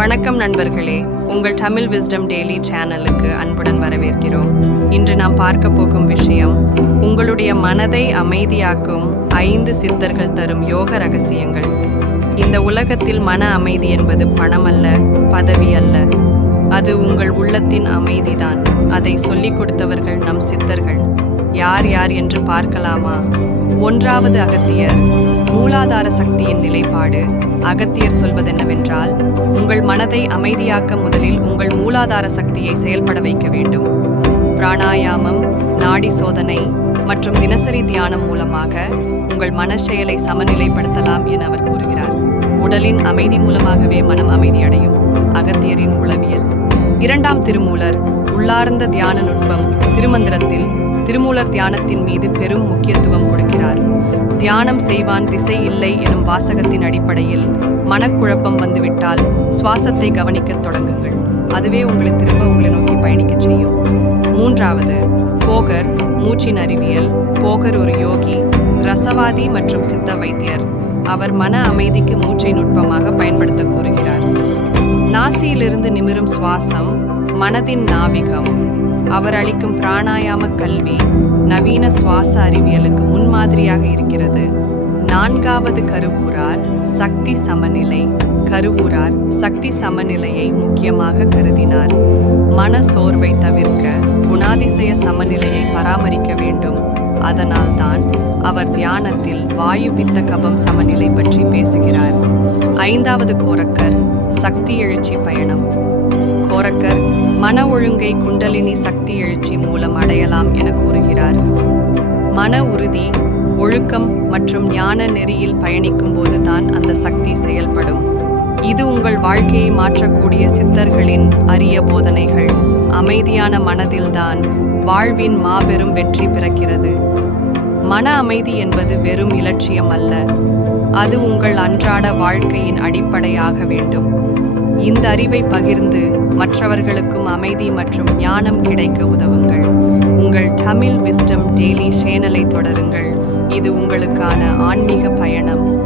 வணக்கம் நண்பர்களே. உங்கள் தமிழ் விஸ்டம் டெய்லி சேனலுக்கு அன்புடன் வரவேற்கிறோம். இன்று நாம் பார்க்க போகும் விஷயம் உங்களுடைய மனதை அமைதியாக்கும் ஐந்து சித்தர்கள் தரும் யோக ரகசியங்கள். இந்த உலகத்தில் மன அமைதி என்பது பணம் அல்ல பதவி அல்ல. அது உங்கள் உள்ளத்தின் அமைதிதான். அதை சொல்லிக் கொடுத்தவர்கள் நம் சித்தர்கள். யார் யார் என்று பார்க்கலாமா? ஒன்றாவது அகத்தியர் மூலாதார சக்தியின் நிலைப்பாடு. அகத்தியர் சொல்வதென்னவென்றால் உங்கள் மனதை அமைதியாக்க முதலில் உங்கள் மூலாதார சக்தியை செயல்பட வைக்க வேண்டும். பிராணாயாமம் நாடி சோதனை மற்றும் தினசரி தியானம் மூலமாக உங்கள் மனச்செயலை சமநிலைப்படுத்தலாம் என அவர் கூறுகிறார். உடலின் அமைதி மூலமாகவே மனம் அமைதியடையும். அகத்தியரின் உளவியல். இரண்டாம் திருமூலர் உள்ளார்ந்த தியான நுட்பம் திருமந்திரத்தில் திருமூலர் தியானத்தின் மீது பெரும் முக்கியத்துவம் கொடுக்கிறார். தியானம் செய்வான் திசை இல்லை எனும் வாசகத்தின் அடிப்படையில் மனக்குழப்பம் வந்துவிட்டால் சுவாசத்தை கவனிக்கத் தொடங்குங்கள். அதுவே உங்களை திரும்ப உங்களை நோக்கி பயணிக்கச் செய்யும். மூன்றாவது போகர் மூச்சின் அறிவியல் போகர் ஒரு யோகி ரசவாதி மற்றும் சித்த வைத்தியர். அவர் மன அமைதிக்கு மூச்சை நுட்பமாக பயன்படுத்த கூறுகிறார். நாசியிலிருந்து நிமிரும் சுவாசம் மனதின் நாவிகம் அவர் அளிக்கும் பிராணாயாம கல்வி நவீன சுவாச அறிவியலுக்கு முன்மாதிரியாக இருக்கிறது. நான்காவது கருவூரார் சக்தி சமநிலை. கருவூரார் சக்தி சமநிலையை முக்கியமாக கருதினார். மன சோர்வை தவிர்க்க குணாதிசய சமநிலையை பராமரிக்க வேண்டும். அதனால்தான் அவர் தியானத்தில் வாயு பித்த கபம் சமநிலை பற்றி பேசுகிறார். ஐந்தாவது கோரக்கர் சக்தி எழுச்சி பயணம். மன ஒழுங்கை குண்டலினி சக்தி எழுச்சி மூலம் அடையலாம் என கூறுகிறார். மன உறுதி ஒழுக்கம் மற்றும் ஞான நெறியில் பயணிக்கும் போதுதான் அந்த சக்தி செயல்படும். இது உங்கள் வாழ்க்கையை மாற்றக்கூடிய சித்தர்களின் அரிய போதனைகள். அமைதியான மனதில்தான் வாழ்வின் மாபெரும் வெற்றி பிறக்கிறது. மன அமைதி என்பது வெறும் இலட்சியம் அல்ல அது உங்கள் அன்றாட வாழ்க்கையின் அடிப்படையாக வேண்டும். இந்த அறிவை பகிர்ந்து மற்றவர்களுக்கும் அமைதி மற்றும் ஞானம் கிடைக்க உதவுங்கள். உங்கள் தமிழ் விஸ்டம் டெய்லி சேனலை தொடருங்கள். இது உங்களுக்கான ஆன்மீக பயணம்.